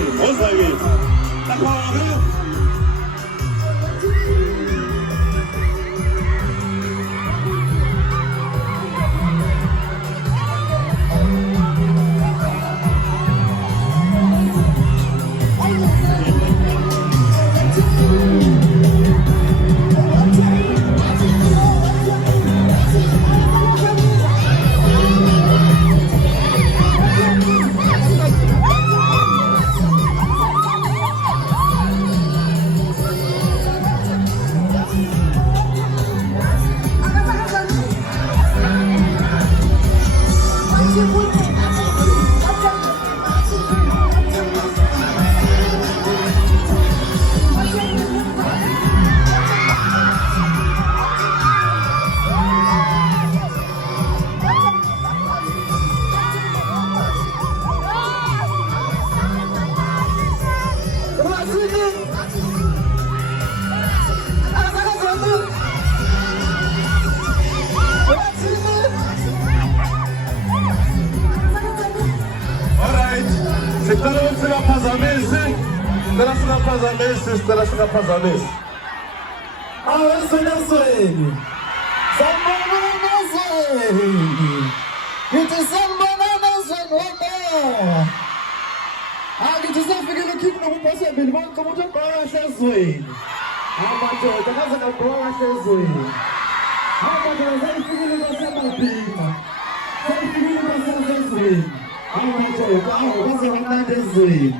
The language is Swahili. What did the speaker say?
Ozagi. Takwaga. Stella Phazamisi. Awesonasweni. Sambonanasweni. Ngithi sambonanasweni wena. Ngithi safike lokhu nokuphasa phela bonke umuntu oqhawe ezweni. Amadoda kaze kagoqa ezweni. Amadoda ayifikile kwasemabhima. Ayifikile kwasezweni. Amadoda kaze kamnandi ezweni.